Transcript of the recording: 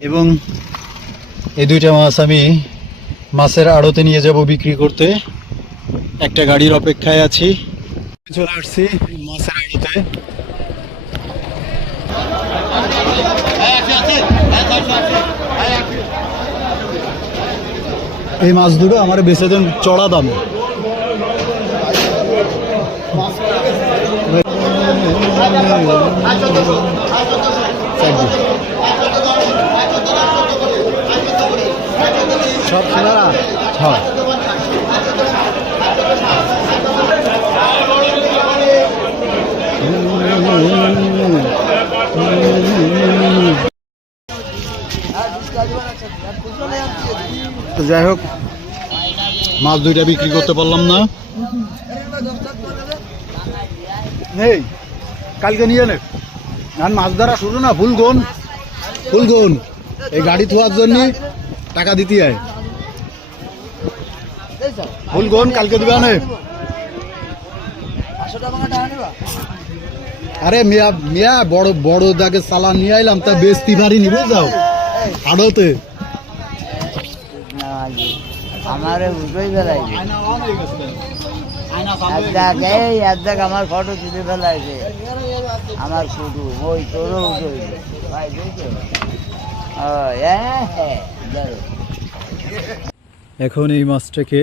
এবং এই দুইটা মাছ আমি মাছের আড়তে নিয়ে যাব বিক্রি করতে। একটা গাড়ির অপেক্ষায় আছি, চলে আসছি মাছের আড়তে। এই মাছ দুটো আমার বেচে দেন চড়া দামে। সব ছেলেরা হ্যাঁ তো যাই হোক, মাছ দুইটা বিক্রি করতে পারলাম না। নেই কালকে নিয়ে নে, আর মাছ ধরা শুরু না। ফুলগুন এই গাড়ি থোয়ার জন্য টাকা দিতে হয়। ফুলগুন কালকে দিবা নে। আরে মিয়া মিয়া বড় বড় দাগে চালান নিয়ে আইলাম, তা বেচতে পারিনি বুঝাও আড়তে। আমার আমার ফটো তুলে ফেলাইছে আমার শুধু ওই তোরও ভাই এখন এই মাছটাকে